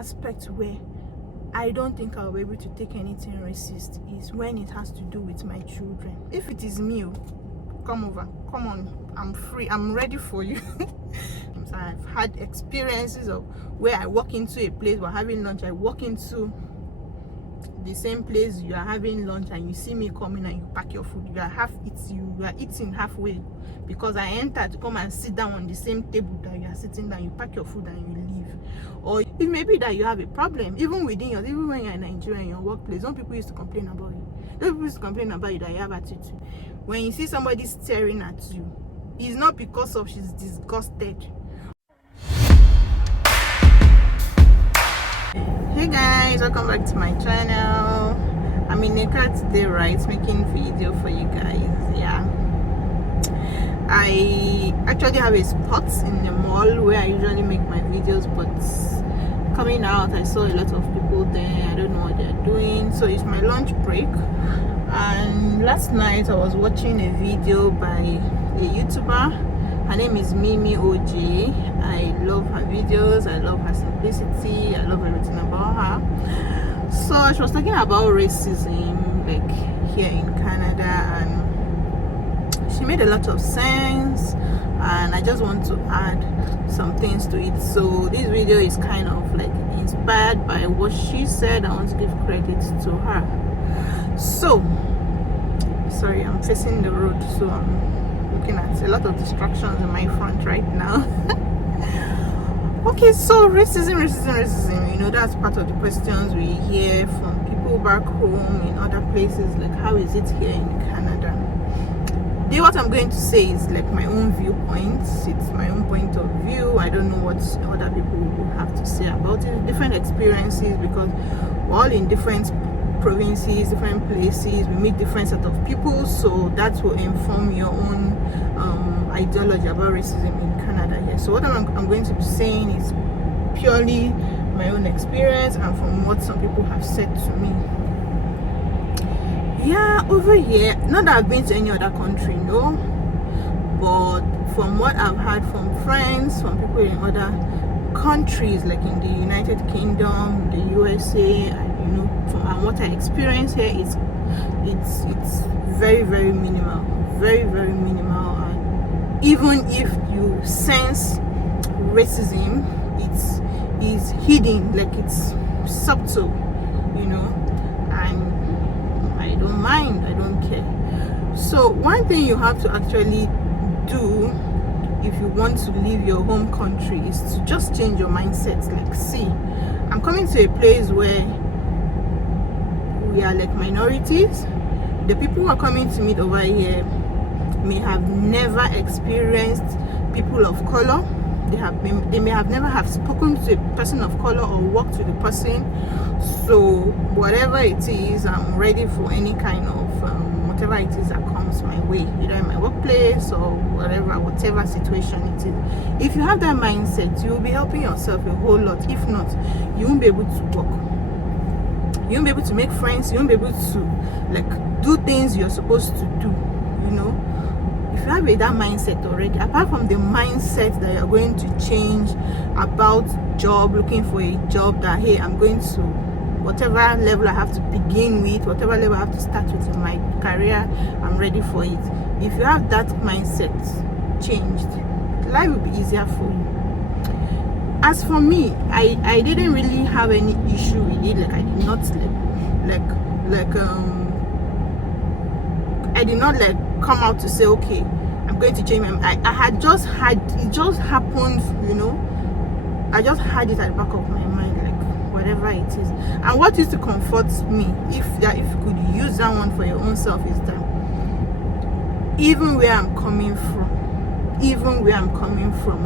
aspect where I don't think I'll be able to take anything racist is when it has to do with my children. If it is me, come over, come on, I'm free, I'm ready for you. I've had experiences of where I walk into a place, we're having lunch, I walk into the same place you are having lunch and you see me coming and you pack your food. You are eating halfway because I entered to come and sit down on the same table that you are sitting down. You pack your food and you leave. Or it may be that you have a problem even within yours, even when you're in Nigeria in your workplace. Some people used to complain about you. Those people used to complain about you that you have attitude. When you see somebody staring at you, it's not because of she's disgusted. Hey guys, welcome back to my channel. I'm in Accra today, right, making video for you guys. Yeah, I actually have a spot in the mall where I usually make my videos, but coming out I saw a lot of people there. I don't know what they're doing, so it's my lunch break. And last night I was watching a video by a YouTuber. Her name is Mimi OJ. I love her videos, I love her simplicity, I love everything about her. So she was talking about racism like here in Canada, and she made a lot of sense, and I just want to add some things to it. So this video is kind of like inspired by what she said. I want to give credit to her. So sorry, I'm facing the road, so I'm looking at a lot of distractions in my front right now. Okay, so racism, you know, that's part of the questions we hear from people back home in other places, like how is it here in Canada. What I'm going to say is like my own viewpoints. It's my own point of view. I don't know what other people will have to say about it, different experiences, because we're all in different provinces, different places, we meet different set of people, so that will inform your own ideology about racism in Canada here. So what I'm going to be saying is purely my own experience and from what some people have said to me. Yeah, over here, not that I've been to any other country, no, but from what I've heard from friends, from people in other countries like in the United Kingdom, the USA, and you know, from what I experience here, it's very minimal, very minimal. And even if you sense racism, it's hidden, like it's subtle, you know, and I don't mind, I don't care. So one thing you have to actually do if you want to leave your home country is to just change your mindset. Like, see, I'm coming to a place where we are like minorities. The people who are coming to meet over here may have never experienced people of color. They may have never have spoken to a person of color or worked with a person. So whatever it is, I'm ready for any kind of whatever it is that comes my way, either in my workplace or whatever situation it is. If you have that mindset, you will be helping yourself a whole lot. If not, you won't be able to work, you won't be able to make friends, you won't be able to like do things you're supposed to do, you know. If you have that mindset already, apart from the mindset that you're going to change about job, looking for a job, that hey, I'm going to whatever level I have to begin with, whatever level I have to start with in my career, I'm ready for it. If you have that mindset changed, life will be easier for you. As for me, I didn't really have any issue with it. Like I did not I did not like come out to say, okay, I'm going to change my mind. I had just had it, just happened, you know. I just had it at the back of my mind, like whatever it is. And what used to comfort me, if you could use that one for your own self, is that even where I'm coming from,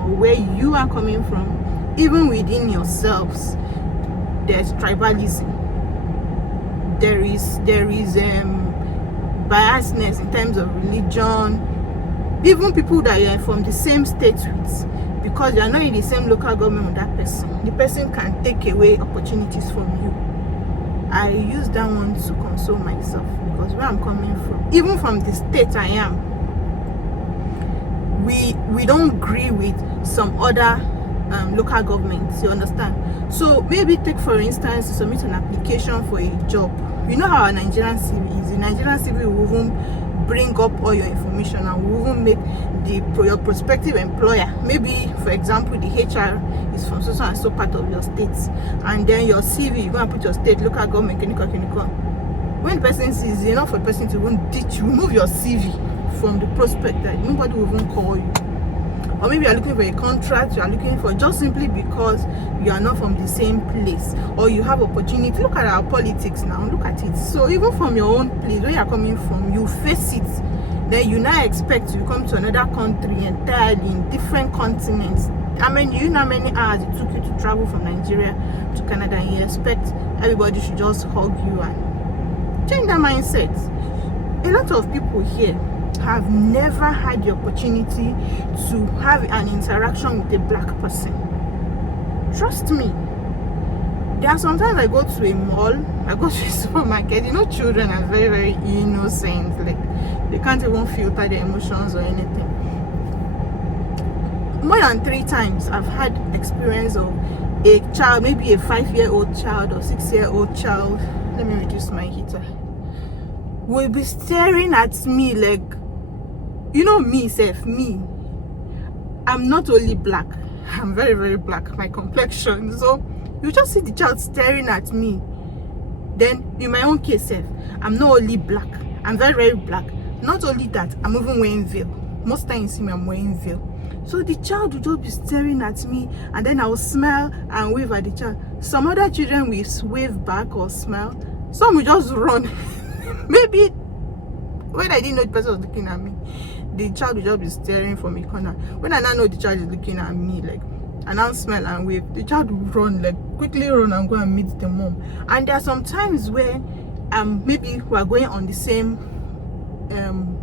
or where you are coming from, even within yourselves, there's tribalism. There is biasness in terms of religion. Even people that you're from the same state with, because you're not in the same local government with that person, the person can take away opportunities from you. I use that one to console myself, because where I'm coming from, even from the state I am, we don't agree with some other local governments, you understand? So maybe take for instance, you submit an application for a job. You know how a Nigerian CV is. The Nigerian CV will even bring up all your information and will even make your prospective employer, maybe for example the HR is from so and so part of your states, and then your CV, you're going to put your state, local government, clinical. When the person sees, enough for the person to even ditch you, remove your CV from the prospect, that nobody will even call you. Or maybe you're looking for a contract, you're looking for just simply because you are not from the same place, or you have opportunity. Look at our politics now, look at it. So even from your own place, where you're coming from, you face it. Then you now expect to come to another country entirely in different continents. I mean, you know how many hours it took you to travel from Nigeria to Canada, and you expect everybody should just hug you and change that mindset. A lot of people here have never had the opportunity to have an interaction with a black person. Trust me. There are sometimes I go to a mall, I go to a supermarket. You know, children are very, very innocent. Like, they can't even filter their emotions or anything. More than 3 times I've had experience of a child, maybe a 5-year-old child or 6-year-old child. Let me reduce my heater. Will be staring at me like, you know me, me. I'm not only black, I'm very, very black, my complexion. So you just see the child staring at me. Then in my own case, I'm not only black, I'm very, very black. Not only that, I'm even wearing veil. Most times you see me, I'm wearing veil. So the child will just be staring at me, and then I'll smile and wave at the child. Some other children will wave back or smile. Some will just run. Maybe when I didn't know the person was looking at me, the child will just be staring from a corner. When I now know the child is looking at me, like, and I'll smile and wave, the child will run, like quickly run and go and meet the mom. And there are some times where maybe we're going on the same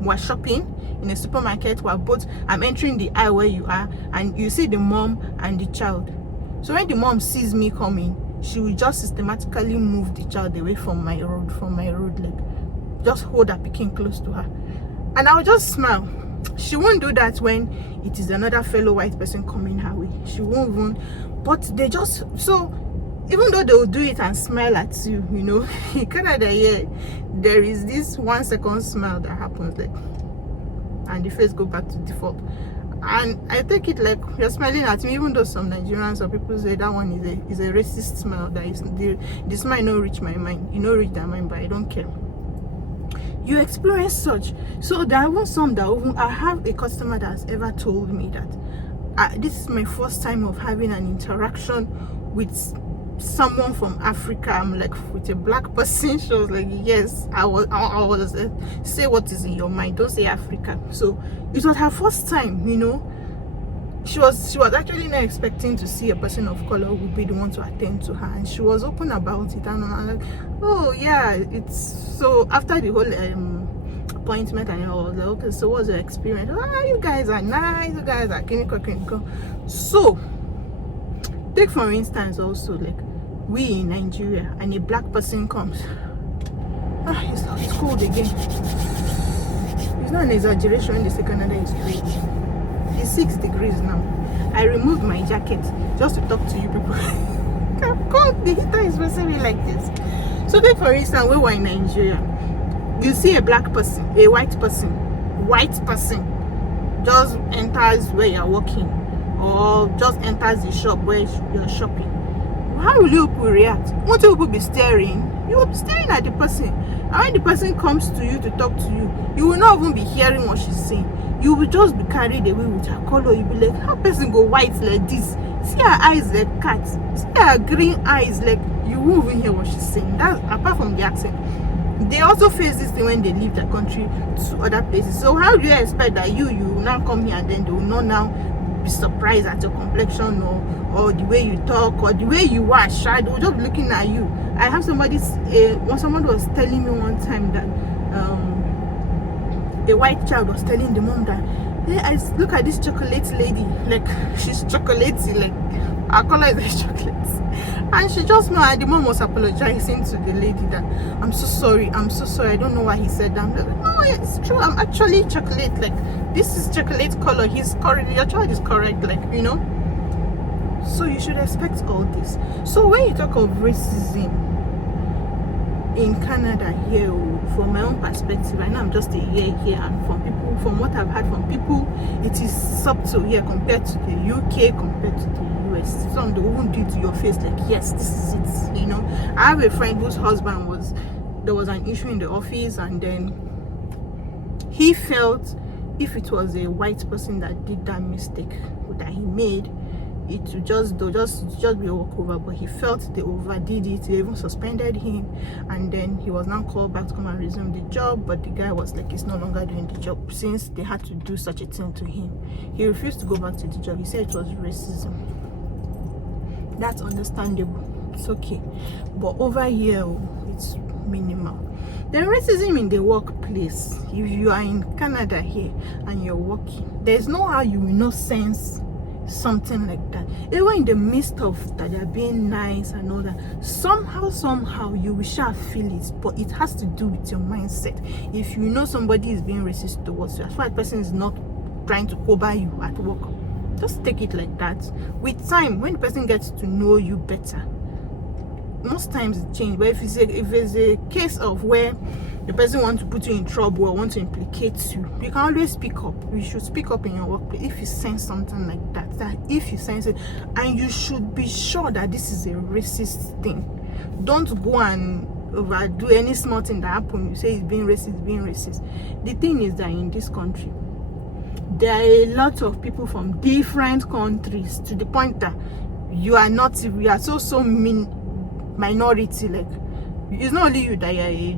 we're shopping in a supermarket, I'm entering the aisle where you are, and you see the mom and the child. So when the mom sees me coming, she will just systematically move the child away from my road, like just hold her picking close to her, and I will just smile. She won't do that when it is another fellow white person coming her way. She won't even, but they just, so even though they will do it and smile at you, you know, in Canada here, there is this 1 second smile that happens, like, and the face go back to default. And I take it like you're smiling at me, even though some Nigerians or people say that one is a racist smile, that is the smile no reach my mind, you know, reach their mind, but I don't care. You experience such. So there are some that I have a customer that has ever told me that this is my first time of having an interaction with someone from Africa. I'm like, with a black person? She was like, yes. I was say what is in your mind, don't say Africa. So it was her first time, you know. She was actually not expecting to see a person of color who would be the one to attend to her, and she was open about it. And I'm like, oh yeah, it's so. After the whole appointment, and I was like, okay, so what's your experience? You guys are nice, you guys are clinical. So take for instance also, like, we in Nigeria and a black person comes, it's cold again. It's not an exaggeration when they say Canada is great. It's 6 degrees now. I removed my jacket just to talk to you people. I'm cold. The heater is pressing me like this. So take for instance, we were in Nigeria, you see a black person, a white person just enters where you're working, or just enters the shop where you're shopping. How will you people react? Won't you people be staring? You will be staring at the person. And when the person comes to you to talk to you, you will not even be hearing what she's saying. You will just be carried away with her color. You'll be like, how person go white like this? See her eyes like cats. See her green eyes, like, you won't even hear what she's saying. That's apart from the accent. They also face this thing when they leave the country to other places. So how do you expect that you will now come here and then they will not now be surprised at your complexion or the way you talk or the way you are shy? They will just be looking at you. I have someone was telling me one time that a white child was telling the mom that, hey, I look at this chocolate lady, like, she's chocolatey, like her color is like chocolate. And she just smiled, and the mom was apologizing to the lady that, I'm so sorry, I don't know why he said that. I'm like, no, it's true, I'm actually chocolate, like, this is chocolate color, he's correct, your child is correct, like, you know. So you should expect all this. So when you talk of racism in Canada here, from my own perspective, I know I'm just a year here, and from what I've heard from people, it is subtle here compared to the UK, compared to the US. Some they won't do it to your face like, yes, this is it. You know, I have a friend whose husband there was an issue in the office, and then he felt if it was a white person that did that mistake that he made, it would just be a walkover. But he felt they overdid it. They even suspended him, and then he was now called back to come and resume the job. But the guy was like, he's no longer doing the job since they had to do such a thing to him. He refused to go back to the job. He said it was racism. That's understandable. It's okay. But over here, it's minimal. The racism in the workplace, if you are in Canada here and you're working, there's no how you will not sense something like that. Even in the midst of that they're being nice and all that, somehow you will shall feel it. But it has to do with your mindset. If you know somebody is being racist towards you, as far as the person is not trying to cover you at work, just take it like that. With time, when the person gets to know you better, most times it changes. But if it's a case of where the person wants to put you in trouble or want to implicate you, you can always speak up. You should speak up in your workplace if you sense something like that. If you sense it, and you should be sure that this is a racist thing. Don't go and overdo any small thing that happens. You say it's being racist. The thing is that in this country, there are a lot of people from different countries, to the point that you are so minority. Like, it's not only you that are a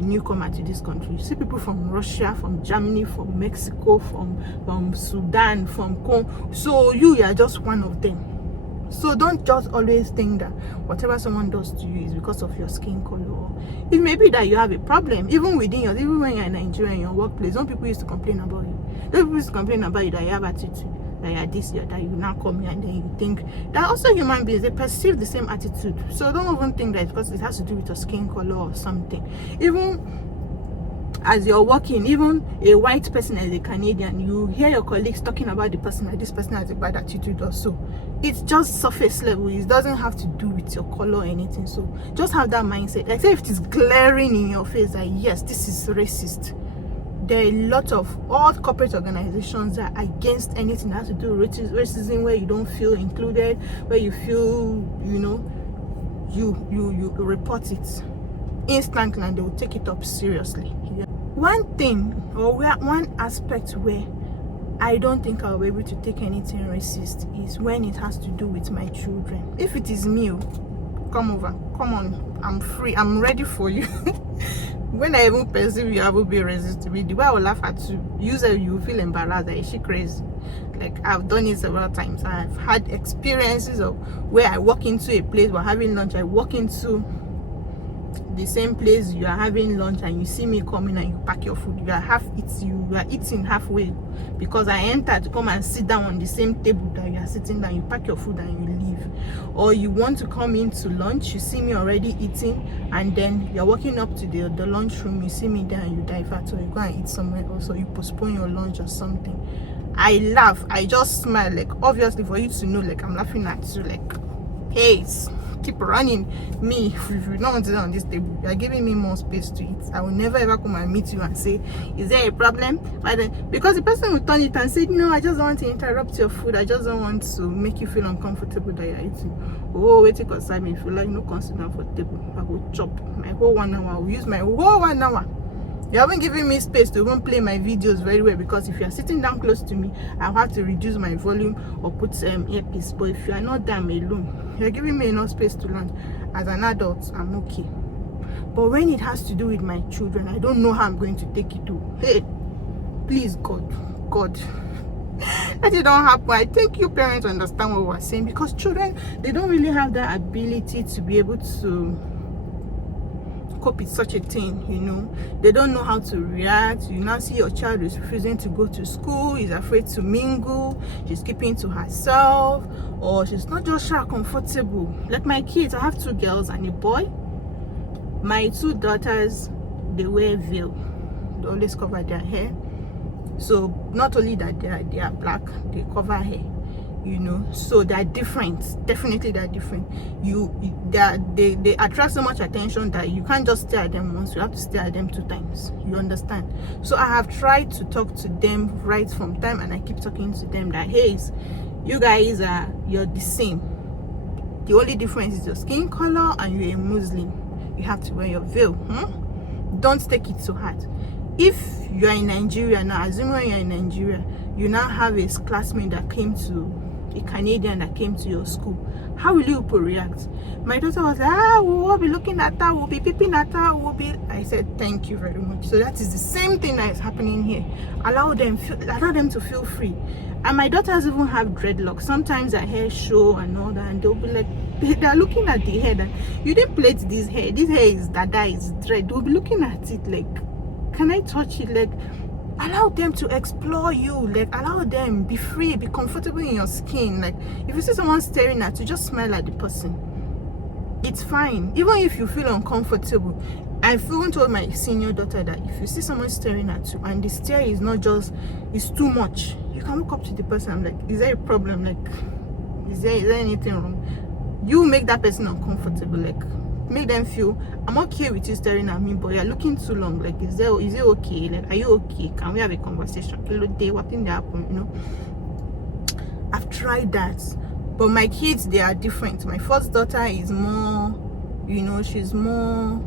newcomer to this country. You see people from Russia, from Germany, from Mexico, from Sudan, from Congo. So you are just one of them. So don't just always think that whatever someone does to you is because of your skin color. It may be that you have a problem, even when you're in Nigeria, in your workplace. Some people used to complain about you. Some people used to complain about you that you have attitude, that you are this, that you now come here, and then you think that also human beings, they perceive the same attitude. So don't even think that because it has to do with your skin color or something. Even as you're working, even a white person as a Canadian, you hear your colleagues talking about the person, like this person has a bad attitude or so. It's just surface level. It doesn't have to do with your color or anything. So just have that mindset. Like, say if it is glaring in your face that yes, this is racist. There are a lot of all corporate organizations that are against anything that has to do with racism, where you don't feel included, where you feel, you report it instantly and they will take it up seriously. One thing, or one aspect where I don't think I'll be able to take anything racist is when it has to do with my children. If it is me, come over, come on, I'm free, I'm ready for you. When I even perceive you, I will be racist to me. The way I will laugh at you, usually you feel embarrassed. Like, is she crazy? Like, I've done it several times. I've had experiences of where I walk into a place, we're having lunch, I walk into the same place you are having lunch, and you see me coming and you pack your food. You are eating halfway because I entered to come and sit down on the same table that you are sitting down. You pack your food and you leave. Or you want to come into lunch, you see me already eating, and then you're walking up to the lunchroom, you see me there and you divert, or you go and eat somewhere else, or you postpone your lunch or something. I laugh, I just smile, like, obviously for you to know, like, I'm laughing at you, like, hey, keep running. Me, if you don't want to sit on this table, you are giving me more space to eat. I will never ever come and meet you and say, is there a problem? Because the person will turn it and say, no, I just don't want to interrupt your food, I just don't want to make you feel uncomfortable that you're eating. Oh, wait, concern me. If you like, no consider for the table, I will chop my whole 1 hour. I will use my whole 1 hour. You haven't given me space to even play my videos very well, because if you are sitting down close to me, I'll have to reduce my volume or put earpiece. But if you are not there, I'm alone. You're giving me enough space to learn. As an adult, I'm okay. But when it has to do with my children, I don't know how I'm going to take it to. Hey, please, God, that it don't happen. I think you parents understand what we're saying, because children, they don't really have that ability to be able to cope with such a thing. They don't know how to react. You now see your child is refusing to go to school, is afraid to mingle, she's keeping to herself, or she's not just sure comfortable. Like my kids, I have 2 girls and a boy. My 2 daughters, they wear veil. They always cover their hair. So not only that they are black, they cover hair. you know. So they're different, definitely they're different. They attract so much attention that you can't just stare at them once, you have to stare at them 2 times, you understand. So I have tried to talk to them right from time, and I keep talking to them that, hey, you guys you're the same. The only difference is your skin color, and you're a Muslim, you have to wear your veil. Don't take it so hard. If you're in Nigeria now, assuming you're in Nigeria, you now have a classmate that came to, a Canadian that came to your school, how will you react? My daughter was like, we will be looking at her, we'll be peeping at her, I said, thank you very much. So that is the same thing that is happening here. Allow them to feel free. And my daughters even have dreadlocks. Sometimes their hair show and all that, and they'll be like, they're looking at the hair that you didn't plait this hair is dada, is dread. They'll be looking at it like, can I touch it? Like, allow them to explore you. Like, allow them, be free, be comfortable in your skin. Like, if you see someone staring at you, just smile at the person. It's fine. Even if you feel uncomfortable, I've even told my senior daughter that if you see someone staring at you and the stare is not just, it's too much, you can walk up to the person. I'm like, is there a problem? Like, is there anything wrong? You make that person uncomfortable. Like, make them feel, I'm okay with you staring at me, but you're looking too long. Like, is it okay? Like, are you okay? Can we have a conversation? Hello day, what thing happened? You know, I've tried that, but my kids, they are different. My first daughter is more, you know, she's more,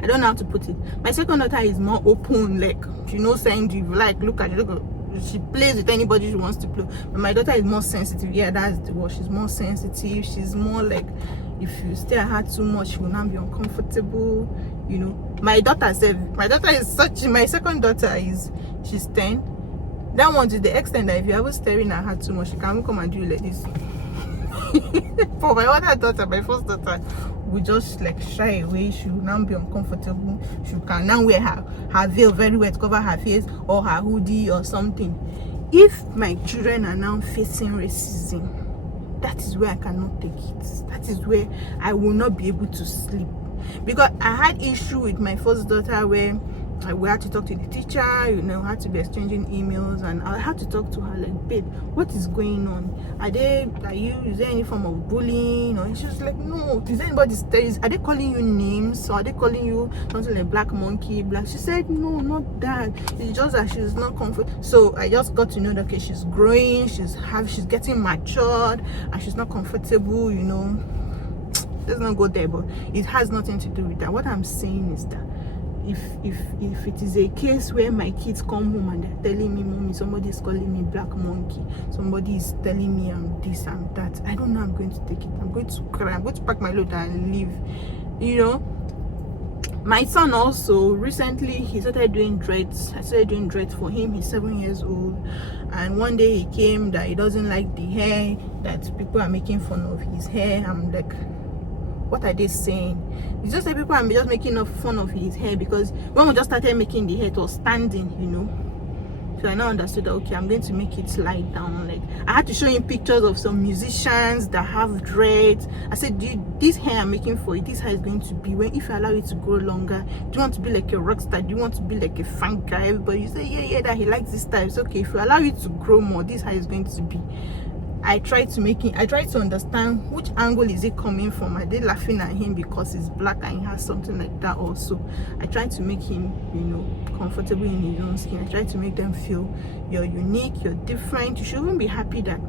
I don't know how to put it. My second daughter is more open, like, she knows saying, you like, look at it, she plays with anybody she wants to play. But my daughter is more sensitive. Yeah, that's the word. She's more sensitive. She's more like, if you stare at her too much, she will not be uncomfortable, you know. My daughter is such, my second daughter is, she's 10. That one to the extent that if you're ever staring at her too much, she can come and do you like this. For my other daughter, my first daughter, we just like shy away. She will now be uncomfortable. She can now wear her veil very well to cover her face, or her hoodie or something. If my children are now facing racism, that is where I cannot take it. That is where I will not be able to sleep. Because I had issue with my first daughter where we had to talk to the teacher, you know, had to be exchanging emails, and I had to talk to her like, babe, what is going on? Is there any form of bullying? Or she was like, no. Is there anybody are they calling you names, or are they calling you something like black monkey, black? She said, no, not that. It's just that she's not comfortable. So I just got to know that, okay, she's growing, she's getting matured, and she's not comfortable, you know. Let's not go there, but it has nothing to do with that. What I'm saying is that if it is a case where my kids come home and they're telling me, mommy, somebody is calling me black monkey, somebody is telling me I'm this, I'm that, I don't know, I'm going to take it. I'm going to cry. I'm going to pack my load and leave. You know, my son also recently, he started doing dreads. I started doing dreads for him. He's 7 years old, and one day he came that he doesn't like the hair, that people are making fun of his hair. I'm like, what are they saying? It's just that people are just making fun of his hair, because when we just started making the hair, it was standing, you know. So I now understood that, okay, I'm going to make it slide down. Like, I had to show him pictures of some musicians that have dreads. I said, this hair I'm making for you, this hair is going to be, when if I allow it to grow longer, do you want to be like a rock star? Do you want to be like a funk guy? Everybody, you say, yeah, that he likes this style. It's okay. If you allow it to grow more, this hair is going to be. I try to understand which angle is it coming from. Are they laughing at him because he's black and he has something like that also? I try to make him, you know, comfortable in his own skin. I try to make them feel you're unique, you're different. You shouldn't be happy that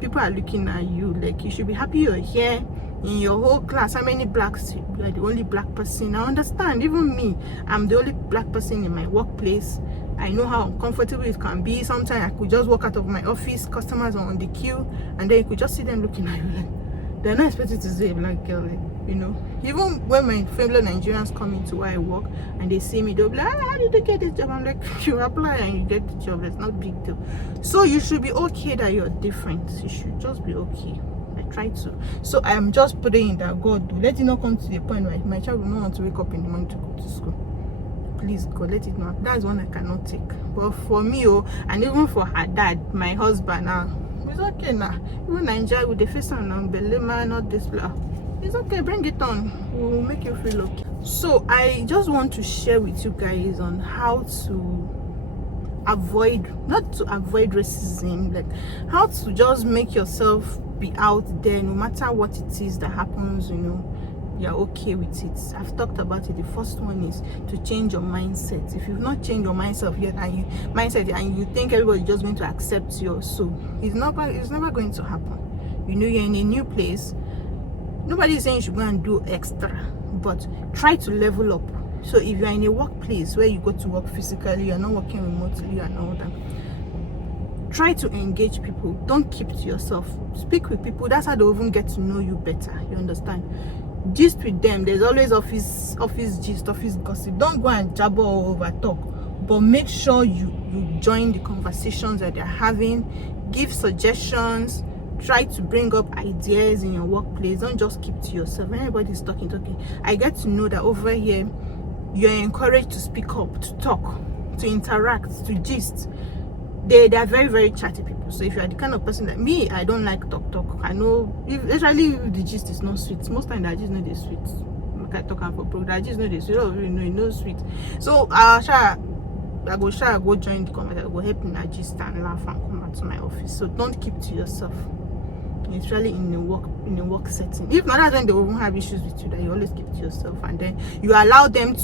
people are looking at you. Like, you should be happy you're here. In your whole class, how many blacks? You're the only black person. I understand. Even me, I'm the only black person in my workplace. I know how uncomfortable it can be. Sometimes I could just walk out of my office, customers are on the queue, and then you could just see them looking at you like, they're not expected to see a black girl, like, you know. Even when my fellow Nigerians come into where I work and they see me, they'll be like, how did you get this job? I'm like, you apply and you get the job. It's not a big deal. So you should be okay that you're different. You should just be okay. I try to. So I'm just praying that God, let it not come to the point where my child will not want to wake up in the morning to go to school. Please God, let it not. That's one I cannot take. But for me, and even for her dad, my husband, it's okay now. Even Nigeria with the face on Belema, not this blah. It's okay, bring it on. We'll make you feel okay. So I just want to share with you guys on how to avoid, not to avoid racism, like how to just make yourself be out there no matter what it is that happens, you're okay with it. I've talked about it. The first one is to change your mindset. If you've not changed your mindset yet, and you think everybody's just going to accept you, so it's never going to happen. You're in a new place. Nobody is saying you should go and do extra, but try to level up. So if you're in a workplace where you go to work physically, you're not working remotely and all that, try to engage people. Don't keep to yourself. Speak with people. That's how they even get to know you better. You understand? Gist with them. There's always office gist, office gossip. Don't go and jabber or over talk, but make sure you join the conversations that they're having. Give suggestions. Try to bring up ideas in your workplace. Don't just keep to yourself. When everybody's talking, I get to know that over here you're encouraged to speak up, to talk, to interact, to gist. They are very, very chatty people. So if you are the kind of person like me, I don't like talk. I know, especially if the gist is not sweet. Most times I just know they're sweet. I talk for program. I just know they're sweet. Oh, no sweet. So I go join the comment. I go help in a gist and laugh and come back to my office. So don't keep to yourself. It's really in a work setting. If not, that's when they won't have issues with you, that you always keep to yourself, and then you allow them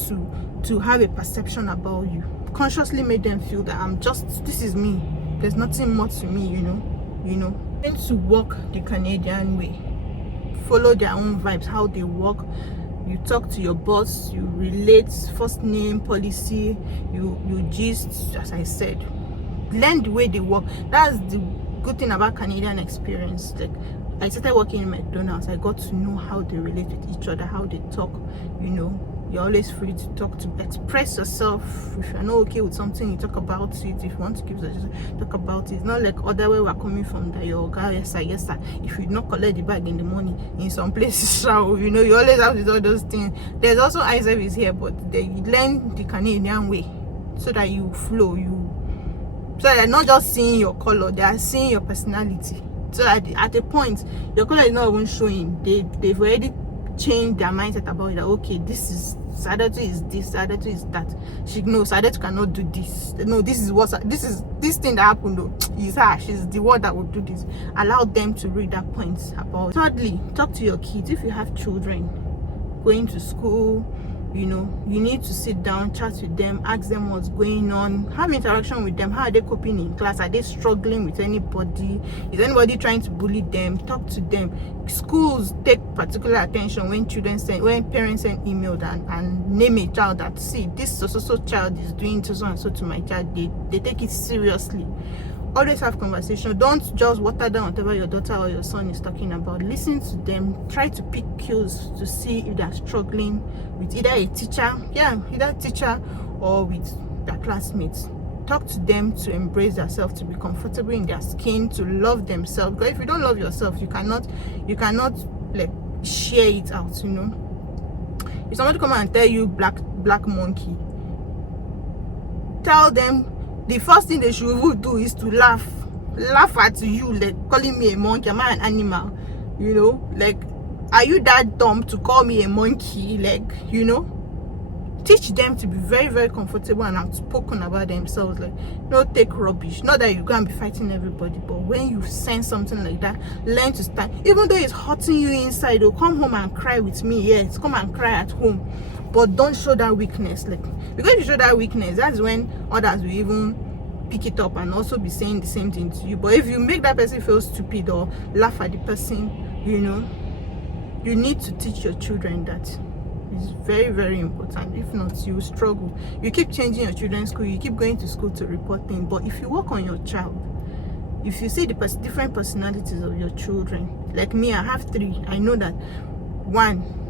to have a perception about you. Consciously make them feel that this is me. There's nothing more to me, Tend to walk the Canadian way. Follow their own vibes, how they walk. You talk to your boss, you relate, first name, policy, you gist, as I said. Learn the way they work. That's the good thing about Canadian experience. Like, I started working in McDonald's, I got to know how they relate with each other, how they talk. You're always free to talk, to express yourself. If you're not okay with something, you talk about it. If you want to give suggestions, talk about it. It's not like other way we're coming from, that your guy, yes sir. If you not collect the bag in the morning in some places, you always have to do all those things. There's also eye service here, but they learn the Canadian way so that you flow. So they're not just seeing your color, they are seeing your personality. So at a point, your color is not even showing. They've already changed their mindset about it. That, okay, Sadatu is this, Sadatu is that. Sadatu cannot do this. No, this is this thing that happened though. Is her. She's the one that will do this. Allow them to read that point about it. Thirdly, talk to your kids. If you have children going to school, you need to sit down, chat with them, ask them what's going on, have interaction with them. How are they coping in class? Are they struggling with anybody? Is anybody trying to bully them? Talk to them. Schools take particular attention when parents send emails and name a child that, see, this so child is doing so and so to my child. They take it seriously. Always have conversation. Don't just water down whatever your daughter or your son is talking about. Listen to them. Try to pick cues to see if they're struggling with either a teacher, or with their classmates. Talk to them to embrace themselves, to be comfortable in their skin, to love themselves. Because if you don't love yourself, you cannot like share it out. If somebody come and tell you black monkey, tell them the first thing they should do is to laugh at you, like calling me a monkey. Am I an animal? Like, are you that dumb to call me a monkey? Like, teach them to be very, very comfortable and outspoken about themselves. Like, don't take rubbish. Not that you're going to be fighting everybody, but when you sense something like that, learn to stand. Even though it's hurting you inside, come home and cry with me. Yes, come and cry at home, but don't show that weakness. Like, because if you show that weakness, that's when others will even pick it up and also be saying the same thing to you. But if you make that person feel stupid or laugh at the person, you need to teach your children that. It's very, very important. If not, you will struggle. You keep changing your children's school, you keep going to school to report things, but if you work on your child, if you see the different personalities of your children, like me, I have 3. I know that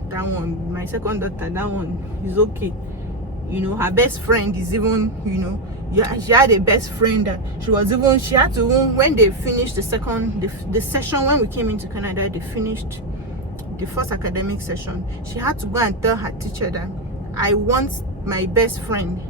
that one, my second daughter, that one is okay. Her best friend is even, she had a best friend that she had to, when they finished the session, when we came into Canada, they finished the first academic session. She had to go and tell her teacher that I want my best friend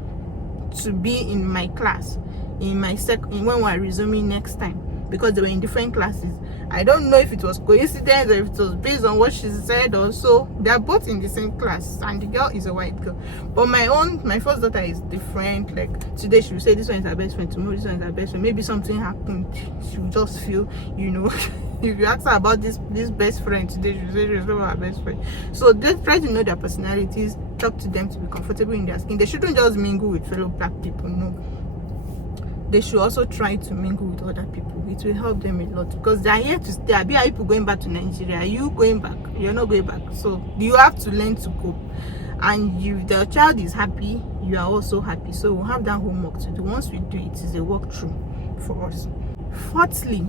to be in my class when we're resuming next time, because they were in different classes, I don't know if it was coincidence or if it was based on what she said or so. They are both in the same class, and the girl is a white girl. But my first daughter is different. Like today she will say this one is her best friend, tomorrow this one is her best friend. Maybe something happened, she will just feel, if you ask her about this best friend today, she will say she's not her best friend. So they try to know their personalities, talk to them to be comfortable in their skin. They shouldn't just mingle with fellow black people, no. They should also try to mingle with other people. It will help them a lot, because they are here to stay. Are people going back to Nigeria? Are you going back? You're not going back. So you have to learn to cope. And if the child is happy, you are also happy. So we'll have that homework to do. Once we do it, it's a walkthrough for us. Fourthly,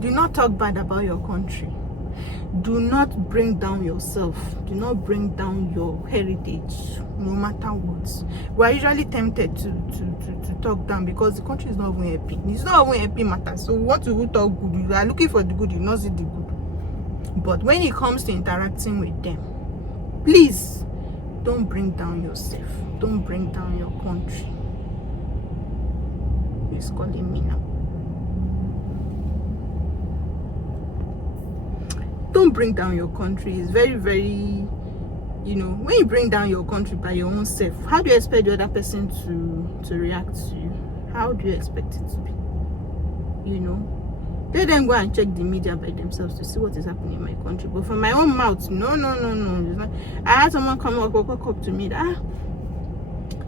do not talk bad about your country. Do not bring down yourself. Do not bring down your heritage, no matter what. We are usually tempted to talk down because the country is not even happy. It's not even happy matter. So we want to talk good. You are looking for the good, you not see the good. But when it comes to interacting with them, please don't bring down yourself. Don't bring down your country. He's calling me now. Don't bring down your country. It's very, very, when you bring down your country by your own self, how do you expect the other person to react to you? How do you expect it to be? Let them go and check the media by themselves to see what is happening in my country. But from my own mouth, no. It's not. I had someone walk up to me that,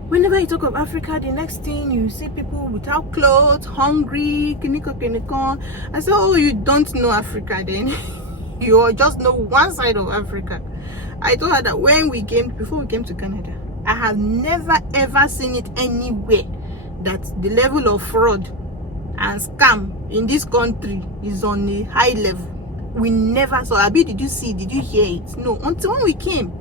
whenever you talk of Africa, the next thing you see people without clothes, hungry, kiniko. I said, oh, you don't know Africa then. You just know one side of Africa. I told her that before we came to Canada, I have never ever seen it anywhere that the level of fraud and scam in this country is on a high level. We never saw. Abi, did you hear it? No, until when we came.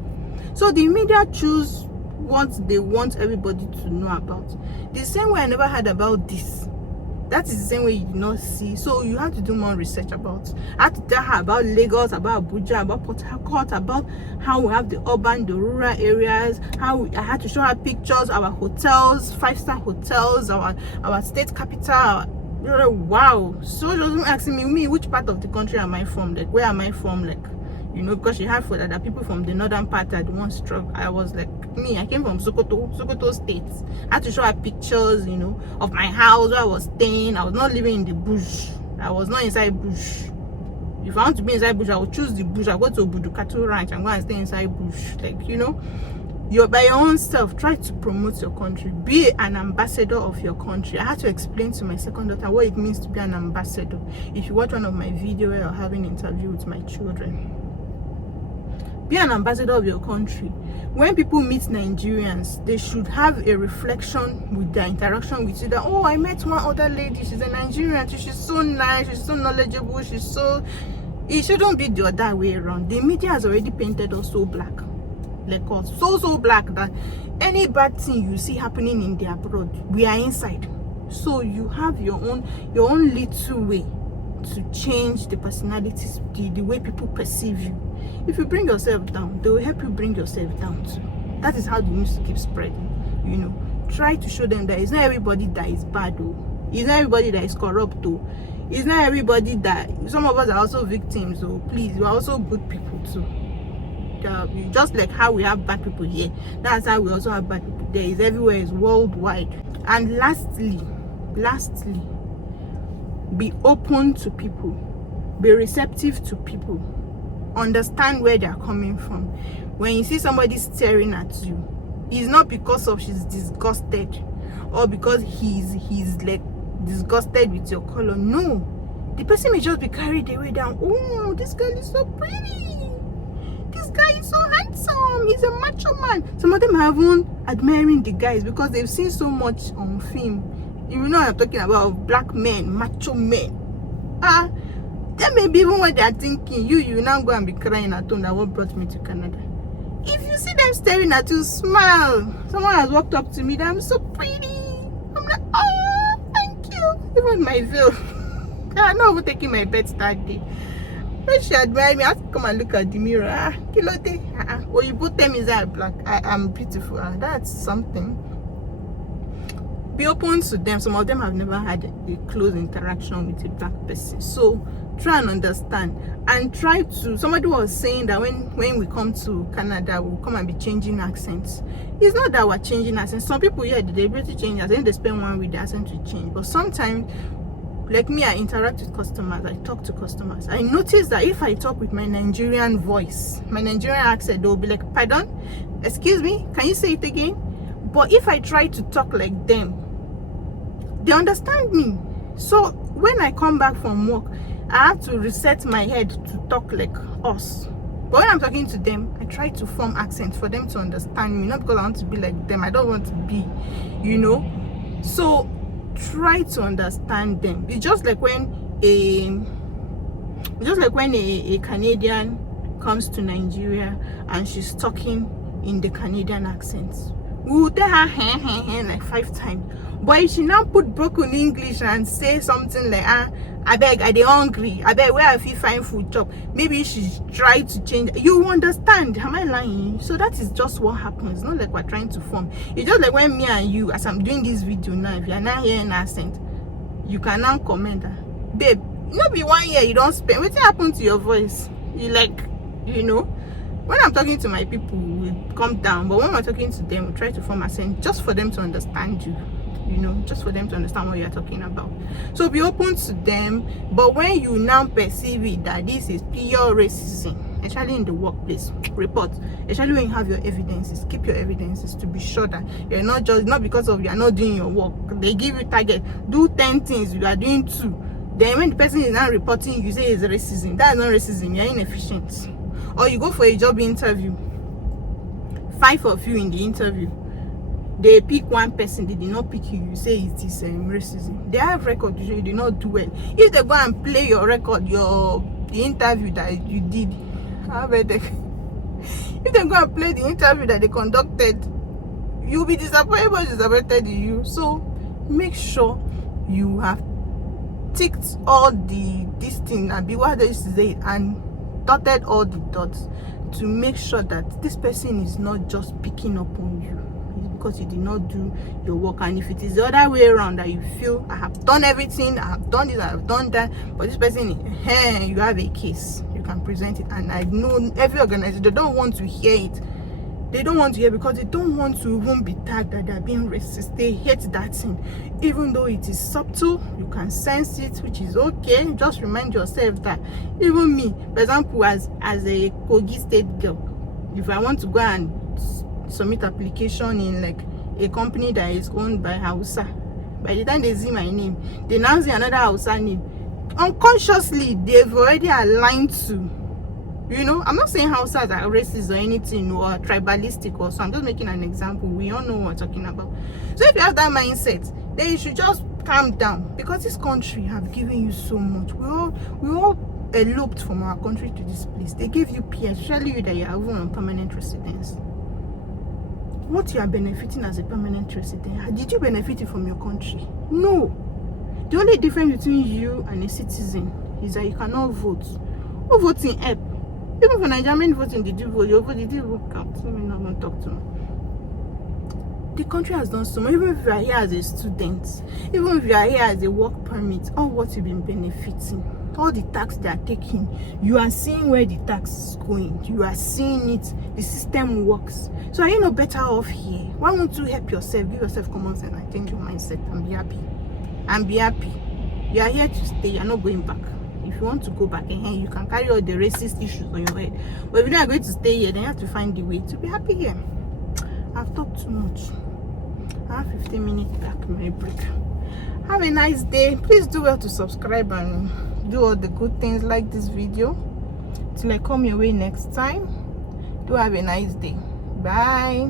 So the media choose what they want everybody to know about. The same way I never heard about this. That is the same way you did not see. So you have to do more research about. I had to tell her about Lagos, about Abuja, about Port Harcourt, about how we have the urban, the rural areas. I had to show her pictures, our hotels, 5-star hotels, our state capital. Wow. So she was asking me, which part of the country am I from? Like, where am I from? Like, because she had for that people from the northern part are the ones struck. I was like, I came from Sokoto State. I had to show her pictures, of my house where I was staying. I was not living in the bush. I was not inside bush. If I want to be inside bush, I will choose the bush. I go to Budu Cattle Ranch and go and stay inside bush. Like, you're by your own self. Try to promote your country. Be an ambassador of your country. I had to explain to my second daughter what it means to be an ambassador. If you watch one of my videos where I'm having an interview with my children, be an ambassador of your country. When people meet Nigerians, they should have a reflection with their interaction with you that, oh, I met one other lady, she's a Nigerian, she's so nice, she's so knowledgeable, it shouldn't be the other way around. The media has already painted us so black, like us, so black, that any bad thing you see happening in the abroad, we are inside. So you have your own little way to change the personalities, the way people perceive you. If you bring yourself down, they will help you bring yourself down too. That is how the news keeps spreading. Try to show them that it's not everybody that is bad, though. It's not everybody that is corrupt, though. It's not everybody that, some of us are also victims, so please, you are also good people too. Just like how we have bad people here, that's how we also have bad people there. It's everywhere, it's worldwide. And lastly, be open to people, be receptive to people, understand where they are coming from. When you see somebody staring at you, it's not because of she's disgusted or because he's like disgusted with your color. No, the person may just be carried away down. Oh, this girl is so pretty, this guy is so handsome, he's a macho man. Some of them are even admiring the guys because they've seen so much on film. I'm talking about black men, macho men. Then maybe even when they're thinking, you now go and be crying at home that what brought me to Canada. If you see them staring at you, smile. Someone has walked up to me that I'm so pretty. I'm like, oh, thank you. Even my veil. I'm not even taking my bed that day. When she admired me, I have to come and look at the mirror. Kilote. Or you put them inside black. I'm beautiful. That's something. Be open to them. Some of them have never had a close interaction with a black person. So try and understand, and try to. Somebody was saying that when we come to Canada, we'll come and be changing accents. It's not that we're changing accents. Some people here, they deliberately change accents, they spend 1 week, the accent will change. But sometimes, like me, I interact with customers, I talk to customers. I notice that if I talk with my Nigerian voice, my Nigerian accent, they'll be like, pardon, excuse me, can you say it again? But if I try to talk like them, they understand me. So when I come back from work, I have to reset my head to talk like us. But when I'm talking to them, I try to form accents for them to understand me, not because I want to be like them. I don't want to be, So try to understand them. It's just like when a Canadian comes to Nigeria and she's talking in the Canadian accent. We will tell her hen like 5 times. But if she now put broken English and say something like, I beg, are they hungry? I beg, where I feel find food chop? Maybe she try to change. You understand? Am I lying? So that is just what happens. Not like we're trying to form. It's just like when me and you, as I'm doing this video now, if you're not hearing accent, you can now comment, babe, not be 1 year you don't spend. What happened to your voice? You like, when I'm talking to my people, we calm down. But when we're talking to them, we try to form accent just for them to understand you. Just for them to understand what you're talking about. So be open to them. But when you now perceive it that this is pure racism, especially in the workplace, report. Especially when you have your evidences, keep your evidences to be sure that you're not because of you're not doing your work. They give you target, do 10 things, you are doing 2. Then when the person is now reporting, you say it's racism. That is not racism, you're inefficient. Or you go for a job interview, 5 of you in the interview, they pick 1 person, they did not pick you, you say it is racism. They have record, you did not do well. If they go and play your record, the interview that you did, if they go and play the interview that they conducted, you'll be disappointed in you. So make sure you have ticked all this thing and be what they say and dotted all the dots to make sure that this person is not just picking up on you because you did not do your work. And if it is the other way around, that you feel I have done everything, I have done this, I have done that, but this person, you have a case, you can present it. And I know every organization, they don't want to hear it. They don't want to hear because they don't want to even be tagged that they're being racist. They hate that thing. Even though it is subtle, you can sense it, which is okay. Just remind yourself that even me, for example, as a Kogi State girl, if I want to go and submit application in like a company that is owned by Hausa, by the time they see my name, they now see another Hausa name. Unconsciously, they've already aligned to, I'm not saying Hausas are racist or anything or tribalistic or so. I'm just making an example. We all know what we're talking about. So if you have that mindset, then you should just calm down, because this country have given you so much. We all eloped from our country to this place. They gave you PS, especially you that you are even on permanent residence. What you are benefiting as a permanent resident, did you benefit from your country? No. The only difference between you and a citizen is that you cannot vote. Who votes in EP? Even for Nigerian voting, did you vote? Your vote, did you vote count? Let me not talk to me. The country has done so much. Even if you are here as a student, even if you are here as a work permit, all what you've been benefiting, all the tax they are taking, you are seeing where the tax is going. You are seeing it. The system works. So are you not better off here? Why won't you help yourself? Give yourself common sense and change your mindset and be happy. And be happy. You are here to stay. You are not going back. If you want to go back, you can carry all the racist issues on your head. But if you're not going to stay here, then you have to find the way to be happy here. I've talked too much. I have 15 minutes back my break. Have a nice day. Please do well to subscribe and do all the good things, like this video. Till I come your way next time. Do have a nice day. Bye.